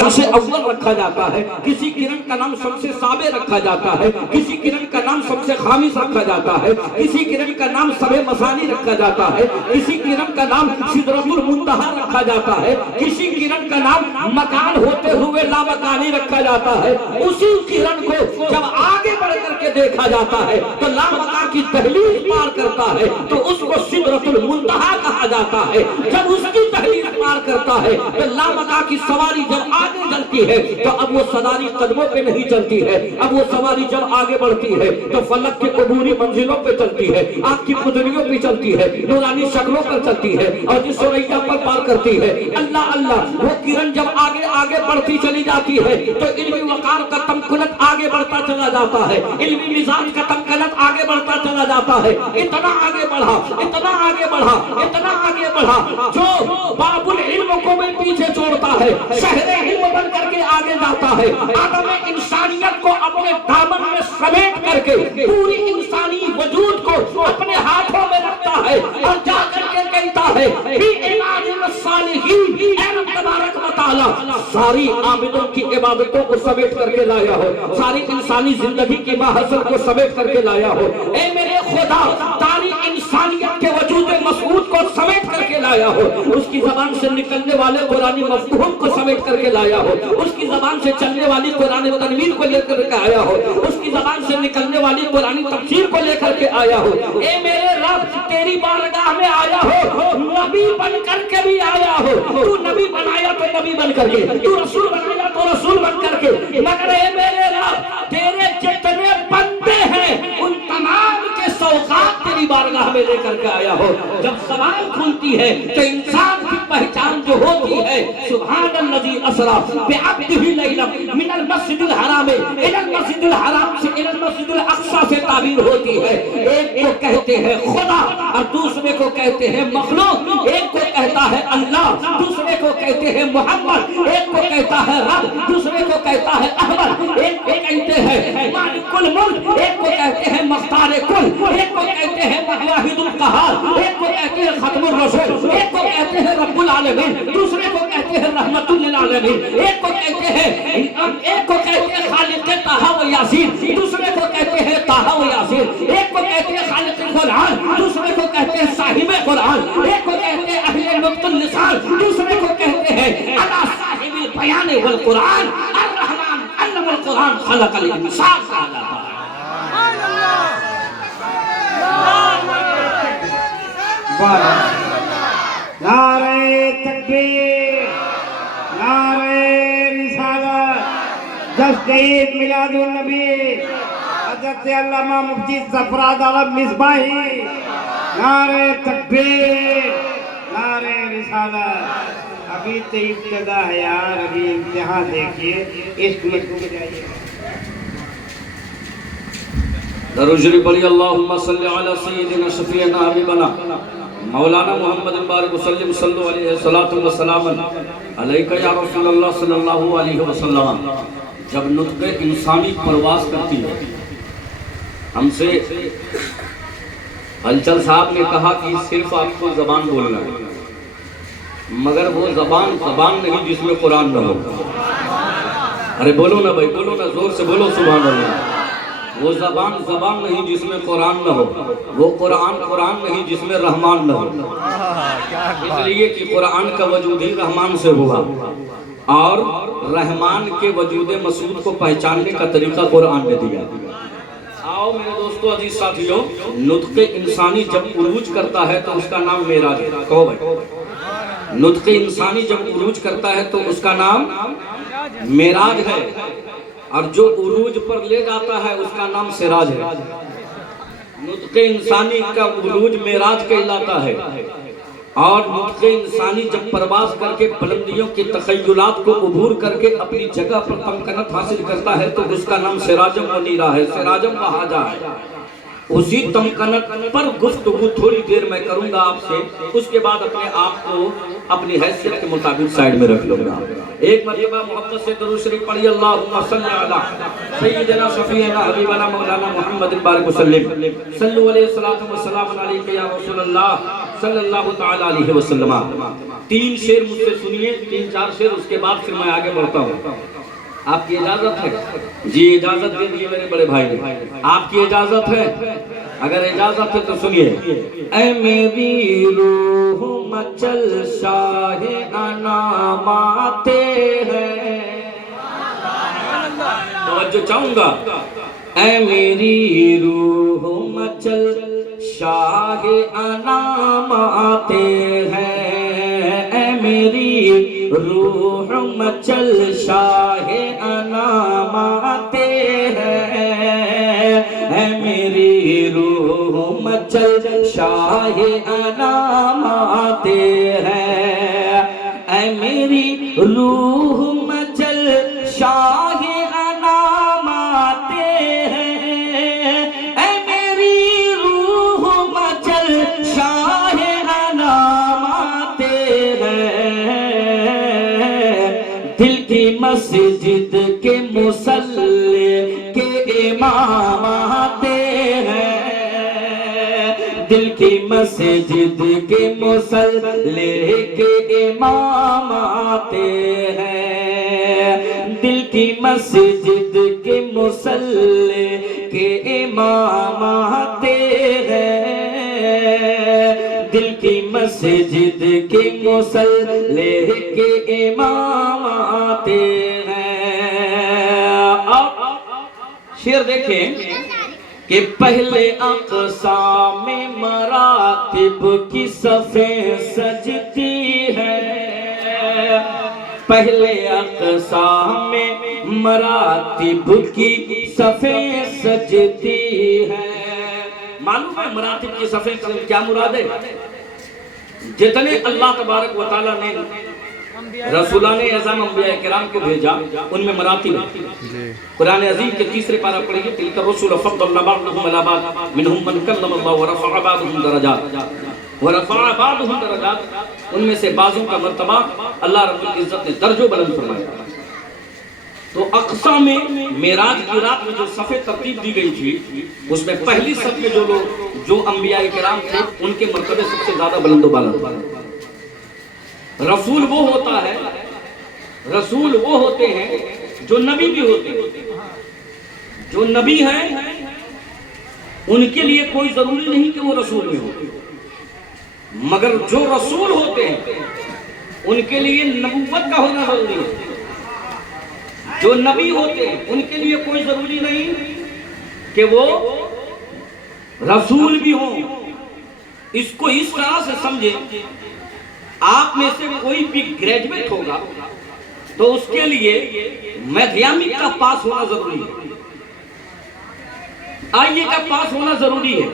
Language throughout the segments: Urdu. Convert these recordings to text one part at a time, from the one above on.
شمس اول رکھا جاتا ہے، کسی کرن کا نام شمس سابع رکھا جاتا ہے، کسی کرن کا نام شمس خامس رکھا جاتا ہے، کسی کرن کا نام سب مثانی رکھا جاتا ہے، کسی کرن کا نام سدرۃ المنتہا رکھا جاتا ہے، کسی کرن کا نام مکان ہوتے ہوئے لامکانی رکھا جاتا ہے۔ اسی کرن کو جب آگے بڑھ کر کے دیکھا جاتا ہے تو لامکان کی دہلیز پار کرتا ہے تو اس کو سدرۃ المنتہا کہا جاتا ہے۔ جب اس کی دہلیز پار کرتا ہے تو لامکان کی سواری جب آگے چلتی ہے تو اب وہ سواری قدموں پہ نہیں چلتی ہے، اب وہ سواری جب آگے بڑھتی ہے تو فلک کے عبوری منزلوں پہ چلتی ہے، آنکھ کی پتلیوں پہ چلتی ہے، نورانی شکلوں پر چلتی ہے اور جس سریا پر پار کرتی ہے۔ اللہ اللہ، وہ کرن جب آگے آگے بڑھتی چلی جاتی ہے تو علمی وقار کا تمکنت آگے بڑھتا چلا جاتا ہے، علمی مزاج کا تمکنت آگے بڑھتا چلا جاتا ہے۔ اتنا آگے بڑھا، اتنا آگے بڑھا، اتنا آگے بڑھا، جو باب العلم کو بھی پیچھے چھوڑتا ہے، شہر علم بن کر کے آگے جاتا ہے، آدم انسانیت کو اپنے دامن میں سمیٹ کر کے پوری انسانی وجود کو اپنے ہاتھوں میں رکھتا ہے اور جا کر کے کہتا ہے فی عباد الصالحین، اے رب تبارک و تعالی ساری عابدوں کی عبادتوں کو سمیٹ کر کے لایا ہو، ساری انسانی زندگی کی ماحصل کو سمیٹ کر کے لایا ہو، اے میرے خدا ساری انسانیت کے وجود مسعود کو سمیٹ کر کے لایا ہو، اس کی زبان سے نکلنے والے قرآنی مفہوم کو سمیٹ کر کے لایا ہو، اس کی زبان سے چلنے والی قرآن تنویر کو لے کر کے آیا ہو، اس کی زبان سے نکلنے والی قرآنی تفسیر کو لے کر کے آیا ہو۔ اے میرے رب تیری بارگاہ میں آیا ہو، نبی بن کر کے بھی آیا ہو، تو نبی بنایا تو نبی بن کر کے، تو رسول بنایا تو رسول بن کر کے، مگر اے میرے رب تیرے جتنے بندے ہیں ان تمام کے سوغات تیری بارگاہ میں لے کر کے آیا ہو۔ جب سوال کھلتی ہے تو انسان کی پہچان جو ہوتی ہے سبحان الذی اسریٰ بعبدہ لیلا من المسجد الحرام الی المسجد الحرام سے الی المسجد الاقصی سے تعبیر ہوتی ہے۔ ایک کو کہتے ہیں خدا اور دوسرے کو کہتے ہیں مخلوق، ایک کو کہتا ہے اللہ، دوسرے کو کہتے ہیں محمد، ایک کو کہتا ہے رب، دوسرے کو کہتا ہے احمد، ایک کو کہتے ہیں مالک الملک، ایک کو کہتے ہیں مختار کل، ایک کو کہتے ہیں واحد القہار، ایک کو کہتے ہیں ختم الرسول، ایک کو کہتے ہیں رب العالمین، دوسرے کو کہتے ہیں رحمت للعالمین، ایک کو کہتے ہیں خالق طہ و یاسین، دوسرے کو کہتے ہیں طہ و یاسین، ایک کو کہتے ہیں خالق قرآن، دوسرے کو کہتے ہیں صاحب قرآن، ایک کو کہتے ہیں اہل نطق اللسان، دوسرے کو کہتے ہیں الا صاحب البیان والقرآن الرحمن علم القرآن خلق الانسان کہا جاتا ہے۔ نعرہ تکبیر، نعرہ رسالت، جشن عید میلاد النبی حضرت علامہ مفتی زفراد عالم مصباحی، نعرہ تکبیر، نعرہ رسالت۔ ابھی تو ابتدا ہے یار، ابھی امتحان دیکھیے، اس میں ڈوب جائیے۔ درود شریف پڑھی اللہم صلی علی سیدنا شفیعنا حبیبنا مولانا محمد بارک وسلم صلو علیہ السلام علیکہ یا رسول اللہ صلی اللہ علیہ وسلم۔ جب نطق انسانی پرواز کرتی ہے، ہم سے ہلچل صاحب نے کہا کہ صرف آپ کو زبان بولنا ہے، مگر وہ زبان نہیں جس میں قرآن نہ ہو۔ ارے بولو نا بھائی، بولو نا، زور سے بولو سبحان اللہ۔ وہ زبان نہیں جس میں قرآن نہ ہو، وہ قرآن نہیں جس میں رحمان نہ ہو، اس لیے کہ قرآن کا وجود ہی رحمان سے ہوا اور رحمان کے وجود مسعود کو پہچاننے کا طریقہ قرآن نے دیا۔ آؤ میرے دوستو عزیز ساتھیوں، نطق انسانی جب عروج کرتا ہے تو اس کا نام معراج ہے۔ کہو بھائی، نطق انسانی جب عروج کرتا ہے تو اس کا نام معراج ہے، اور جو عروج پر لے جاتا ہے اس کا نام سراج ہے۔ نطق انسانی کا عروج معراج کہلاتا ہے، اور نطق انسانی جب پرواز کر کے بلندیوں کی تخیلات کو عبور کر کے اپنی جگہ پر تمکنت حاصل کرتا ہے تو اس کا نام سراجم منیرہ ہے، سراجم وہاجہ ہے۔ اسی تمکنت پر گفتگو تھوڑی دیر میں کروں گا آپ سے، اس کے بعد اپنے آپ کو اپنی حیثیت کے مطابق سائیڈ میں رکھ لوں گا۔ ایک مرتبہ محبت سے درود شریف پڑھی اللہم صلی علی سیدنا شفیعنا حبیبنا مولانا محمد بارک وسلم صلو علیہ السلام علیکہ یا رسول اللہ صلی اللہ تعالی علیہ وسلم. 3 شعر مجھ سے سنیے، 3-4 شعر، اس کے بعد پھر میں آگے بڑھتا ہوں. آپ کی اجازت ہے؟ جی اجازت دے دیجیے میرے بڑے بھائی نے. آپ کی اجازت ہے؟ اگر اجازت ہے تو سنیے. اے میری روح مچل شاہ انام آتے ہیں. توجہ چاہوں گا. اے میری روح مچل شاہ انام آتے ہیں. اے میری روح مچل شاہ انام آتے ہیں. اے میری روح مچل شاہ انام آتے ہیں. اے میری روح مچل شاہ انام آتے ہیں. اے میری روح مچل شاہ انام آتے ہیں. دل کی مسجد کے مصلی کے امام آتے ہیں. دل کی مسجد کے مصلی کے امام آتے ہیں. دل کی مسجد کے مصلی کے امام آتے ہیں. دل کی مسجد کے مصلی کے امام آتے ہیں. اب شعر دیکھیں کہ پہلے اقسام میں مراتب کی صفیں سجتی ہے. پہلے اقسام میں مراتب کی صفیں سجتی ہے. معلوم ہے مراتب کی صفیں کیا مراد ہے؟ جتنے اللہ تبارک و تعالیٰ نے رسولان اعظم انبیاء کرام کو بھیجا ان میں مراتب ہیں. قرآن عظیم کے 3 پارہ پڑھیے. تلک الرسل فضلنا بعضهم علی بعض منهم من کلم اللہ ورفع بعضهم درجات. ان میں سے بعضوں کا مرتبہ اللہ رب العزت نے درج و بلند فرمایا. تو اقصا میں معراج کی رات میں جو صفیں ترتیب دی گئی تھی اس میں پہلی صف میں جو لوگ جو انبیاء کرام تھے ان کے مرتبے سب سے زیادہ بلند و بالا. رسول وہ ہوتا ہے، رسول وہ ہوتے ہیں جو نبی بھی ہوتے ہیں. جو نبی ہیں ان کے لیے کوئی ضروری نہیں کہ وہ رسول میں ہو، مگر جو رسول ہوتے ہیں ان کے لیے نبوت کا ہونا ضروری ہے. جو نبی ہوتے ہیں ان کے لیے کوئی ضروری نہیں کہ وہ رسول بھی ہوں. اس کو اس طرح سے سمجھیں، آپ میں سے کوئی بھی گریجویٹ ہوگا تو اس کے لیے میتھمیٹکس کا پاس ہونا ضروری ہے، آئی اے کا پاس ہونا ضروری ہے.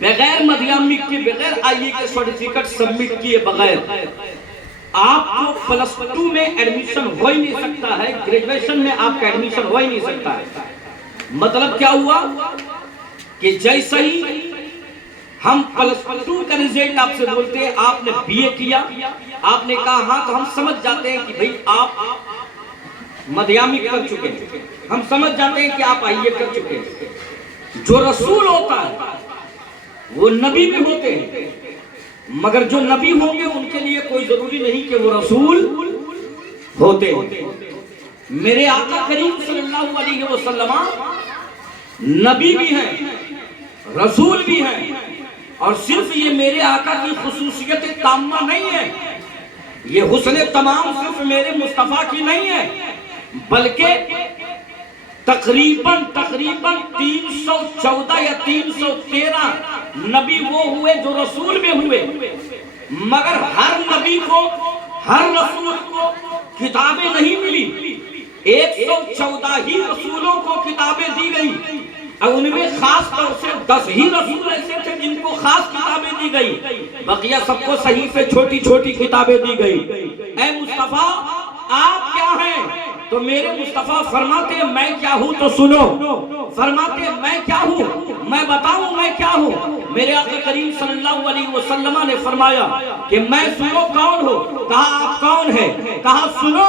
بغیر میتھمیٹکس کے، بغیر آئی اے کے سرٹیفکیٹ سبمٹ کیے بغیر آپ کو +2 میں ایڈمیشن ہو ہی نہیں سکتا ہے. گریجویشن میں آپ کا ایڈمیشن ہو ہی نہیں سکتا ہے. مطلب کیا ہوا کہ جیسا ہی ہم +2 کا رزلٹ آپ سے بولتے ہیں، آپ نے بی اے کیا، آپ نے کہا ہاں، تو ہم سمجھ جاتے ہیں کہ بھئی آپ میتھمیٹکس کر چکے ہیں. ہم سمجھ جاتے ہیں کہ آپ آئی اے کر چکے ہیں. جو رسول ہوتا ہے وہ نبی بھی ہوتے ہیں، مگر جو نبی ہوں گے ان کے لیے کوئی ضروری نہیں کہ وہ رسول ہوتے ہیں. میرے آقا کریم صلی اللہ علیہ وسلم نبی بھی ہیں، رسول بھی ہیں. اور صرف یہ میرے آقا کی خصوصیت تامہ نہیں ہے، یہ حسن تمام صرف میرے مصطفیٰ کی نہیں ہے، بلکہ تقریباً 314 یا 313 نبی وہ ہوئے جو رسول میں ہوئے. مگر ہر نبی کو، ہر رسول کو کتابیں نہیں ملی. 114 ہی رسولوں کو کتابیں دی گئی، اور ان میں خاص طور سے 10 ہی رسول ایسے تھے جن کو خاص کتابیں دی گئی. بقیہ سب کو صحیفے چھوٹی چھوٹی کتابیں دی گئی. اے مصطفیٰ آپ کیا ہیں؟ تو میرے مصطفیٰ فرماتے ہیں میں کیا ہوں تو سنو. فرماتے ہیں میں کیا ہوں، میں بتاؤں میں کیا ہوں. میرے آقا کریم صلی اللہ علیہ وسلم نے فرمایا کہ میں سنو کون ہوں. کہا آپ کون ہیں؟ کہا سنو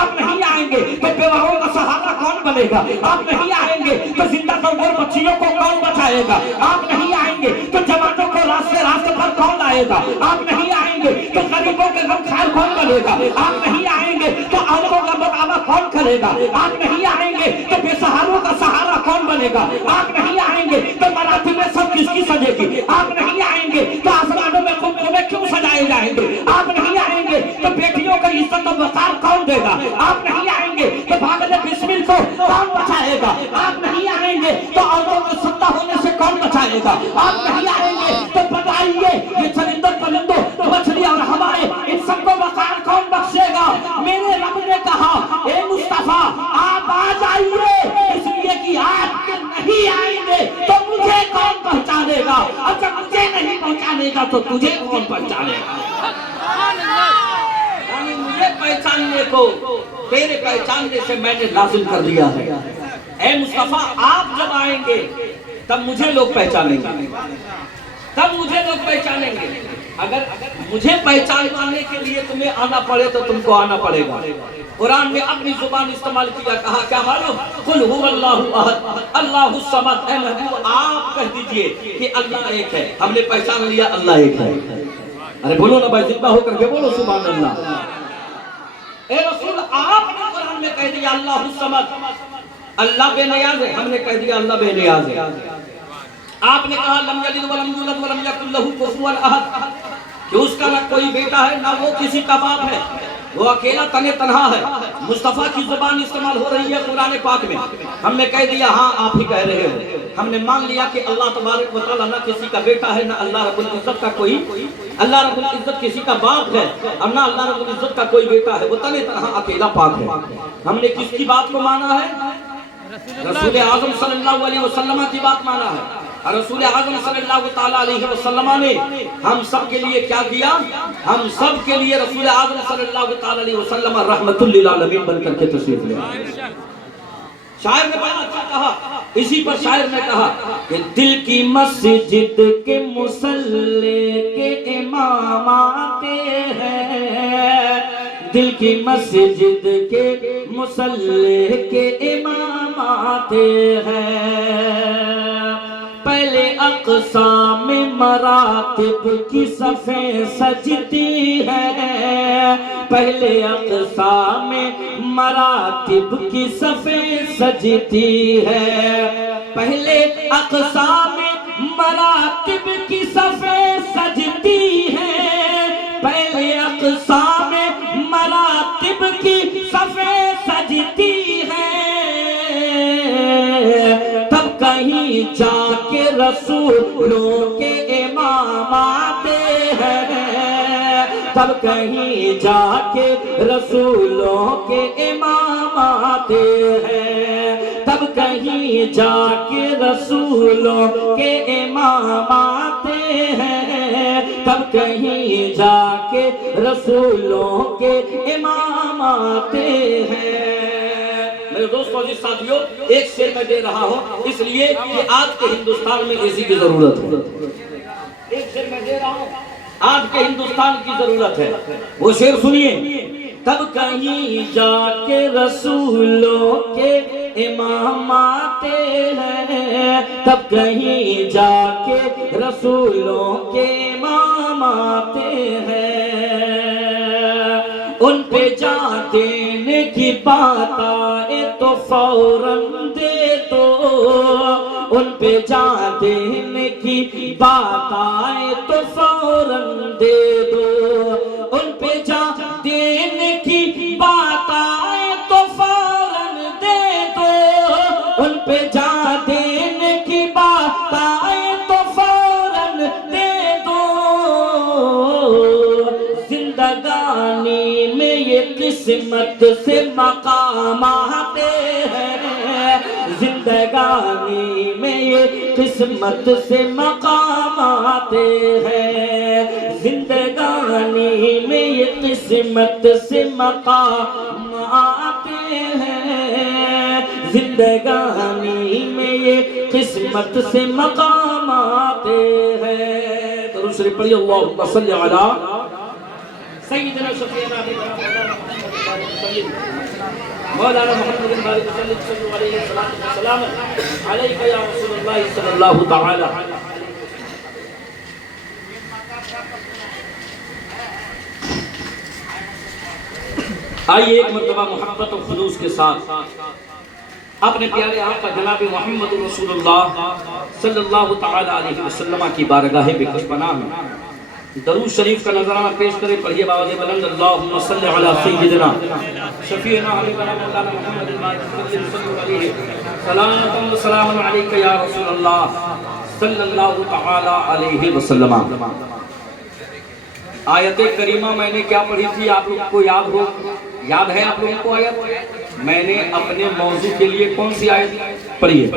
آپ نہیں آئیں گے تو بیواؤں کا سہارا کون بنے گا؟ آپ نہیں آئیں گے تو زندہ کمزور بچیوں کو کون بچائے گا؟ آپ نہیں آئیں گے تو جوانوں کو راستے پر کون لائے گا؟ آپ نہیں آئیں گے تو غریبوں کے غم خیر کون بنے گا؟ آپ نہیں آئیں گے تو عورتوں کا مقابلہ کون کرے گا؟ آپ نہیں آئیں گے تو بے سہاروں کا سہارا کون بنے گا؟ آپ نہیں آئیں گے تو مراٹھی میں سب کس کی سجے گی؟ آپ نہیں آئیں گے تو آسمانوں میں خمخمے کیوں سجائے جائیں گے؟ آپ نہیں آئیں گے تو بیٹیوں کا عزت و وقار کون دے گا؟ آپ نہیں آئیں گے تو بھاگنے بسمل کو کون بچائے گا؟ آپ نہیں آئیں گے تو عورتوں کو ستہ ہونے سے کون بچائے گا؟ آپ نہیں آئیں گے تو بتائیے یہ چرندوں پرندوں مچھلی اور ہوائیں ان سب کو وقار کون بخشے گا؟ میرے رب نے کہا اے مصطفیٰ آپ آ جائیے، اس لیے کہ آپ کے نہیں آئیں گے تو مجھے کون پہچانے گا؟ اچھا مجھے نہیں پہنچانے گا تو تجھے کون پہچانے گا؟ یعنی مجھے پہچاننے کو تیرے پہچاننے سے میں نے لازم کر دیا ہے۔ اے مصطفیٰ آپ جب آئیں گے تب مجھے لوگ پہچانیں گے، تب مجھے لوگ پہچانیں گے۔ اگر مجھے پہچاننے کے لیے تمہیں آنا پڑے تو تم کو آنا پڑے گا۔ قرآن میں اپنی زبان استعمال کیا، کہا کیا معلوم؟ قل هو اللہ احد اللہ الصمد۔ اے محبوب آپ کہہ دیجئے کہ اللہ ایک ہے۔ ہم نے پہچان لیا اللہ ایک ہے۔ ارے بولو نا بھائی، زندہ ہو کر کے بولو سبحان اللہ۔ اے رسول آپ نے قرآن میں کہہ دیا اللہ الصمد، اللہ بے نیاز ہے۔ ہم نے کہہ دیا اللہ بے نیاز ہے۔ آپ نے کہا لم یلد ولم یولد ولم یکن لہ کفوا احد، کہ اس کا نہ کوئی بیٹا ہے نہ وہ کسی کا باپ ہے، وہ اکیلا تنہا ہے۔ مصطفیٰ کی زبان استعمال ہو رہی ہے قرآن پاک میں۔ ہم نے کہہ دیا ہاں آپ ہی کہہ رہے ہو۔ ہم نے مان لیا کہ اللہ تبارک و تعالیٰ نہ کسی کا بیٹا ہے، نہ اللہ رب العزت کا کوئی، اللہ رب العزت کسی کا باپ ہے اور نہ اللہ رب العزت کا کوئی بیٹا ہے، وہ تنہا اکیلا پاک ہے۔ ہم نے کس کی بات کو مانا ہے؟ رسول اعظم صلی اللہ علیہ وسلم کی بات مانا ہے۔ اور رسول اعظم صلی اللہ تعالیٰ علیہ وسلم نے ہم سب کے لیے کیا کیا؟ ہم سب کے لیے رسول اعظم صلی اللہ تعالیٰ علیہ وسلم رحمت للعالمین بن کر کے تشریف لے آئے۔ شاعر نے بڑا اچھا کہا، اسی پر شاعر نے کہا کہ دل کی مسجد کے مصلی کے امام آتے ہیں، دل کی مسجد کے مصلی کے امام آتے ہیں، پہلے اقصا میں مراتب کی صفیں سجتی ہے، پہلے اقصا میں مراتب کی صفیں سجتی ہے، پہلے اقصا میں مراتب کی صفیں سجتی ہے، پہلے اقصا میں مراتب کی صفیں سجتی ہے، تب کہیں جا کے رسولوں کے امام آتے ہیں، تب کہیں جا کے رسولوں کے امام آتے ہیں، تب کہیں جا کے رسولوں کے امام آتے ہیں، تب کہیں جا کے رسولوں کے امام آتے ہیں۔ میرے دوستوں عزیز ساتھیوں، ایک شعر میں دے رہا ہوں اس لیے کہ آج کے ہندوستان میں اسی کی ضرورت ہے۔ ایک شعر میں دے رہا ہوں، آج کے ہندوستان کی ضرورت ہے۔ وہ شعر سنیے، تب کہیں جا کے رسولوں کے امام آتے ہیں، تب کہیں جا کے رسولوں کے امام آتے ہیں، ان پہ جان دینے کی بات آئے تو فوراً دے دو، ان پہ جان دینے کی بات آئے تو فوراً دے دو، ان پہ جان دینے کی بات آئے تو فوراً دے دو، ان پہ جان دینے کی بات آئے تو فوراً دے دو، زندگانی میں یہ قسمت سے مقام آتے ہیں، زندگانی میں یہ قسمت سے مقام آتے ہیں، زندگانی میں یہ قسمت سے مقام آتے ہیں، زندگانی میں یہ قسمت سے مقام آتے ہیں۔ درود شریف پڑھیے، اللہم صلی علی سیدنا شفیعنا مولانا محمد بن بارک صلی اللہ علیہ وسلم علیک یا رسول اللہ صلی اللہ تعالی. آئیے ایک مرتبہ محبت و خلوص کے ساتھ اپنے پیارے آقا جناب محمد رسول اللہ صلی اللہ تعالی علیہ وسلم کی بارگاہ بکش پناہ میں درود شریف کا نظرانہ پیش کریں. پڑھیے باوجہ بلند اللہم صلی علی سیدنا شفیعنا حبیبنا مولانا محمد صلی اللہ علیہ وسلم سلام علیک یا رسول اللہ صلی اللہ تعالی علیہ وسلم. آیت کریمہ میں نے کیا پڑھی تھی آپ لوگ کو یاد ہو؟ یاد ہے آپ لوگوں کو آیت؟ میں نے اپنے موضوع کے لیے کون سی آیت پڑھی ہے؟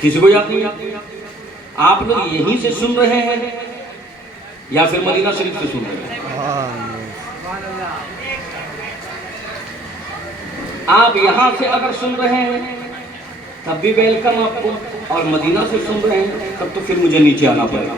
کسی کو یاد نہیں؟ آپ لوگ یہیں سے سن رہے ہیں یا پھر مدینہ شریف سے سن رہے ہیں؟ آپ یہاں سے اگر سن رہے ہیں تب بھی ویلکم آپ کو، اور مدینہ سے سن رہے ہیں تب تو پھر مجھے نیچے آنا پڑے گا.